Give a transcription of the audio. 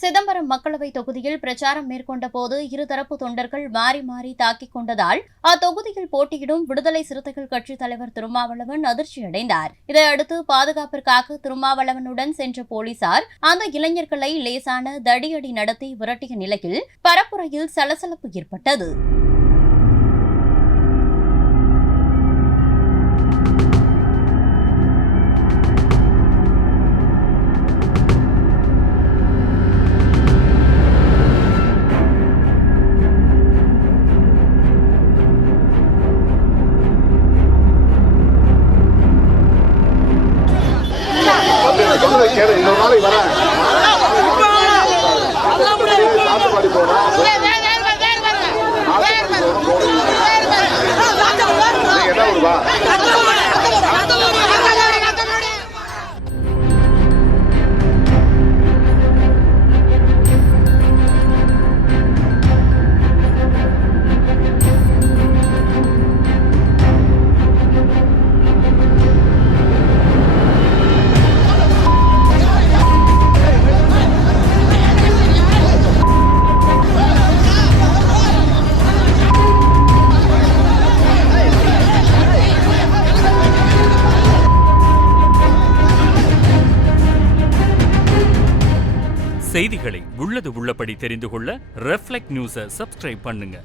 சிதம்பரம் மக்களவை தொகுதியில் பிரச்சாரம் மேற்கொண்ட போது இருதரப்பு தொண்டர்கள் மாறி மாறி தாக்கிக் கொண்டதால் அத்தொகுதியில் போட்டியிடும் விடுதலை சிறுத்தைகள் கட்சித் தலைவர் திருமாவளவன் அதிர்ச்சியடைந்தார். இதையடுத்து பாதுகாப்பிற்காக திருமாவளவனுடன் சென்ற போலீசார் அந்த இளைஞர்களை லேசான தடியடி நடத்தி விரட்டிய நிலையில் பரப்புரையில் சலசலப்பு ஏற்பட்டது. செய்திகளை உள்ளது உள்ளபடி தெரிந்து கொள்ள ரெஃப்ளெக்ட் நியூஸை சப்ஸ்கிரைப் பண்ணுங்க.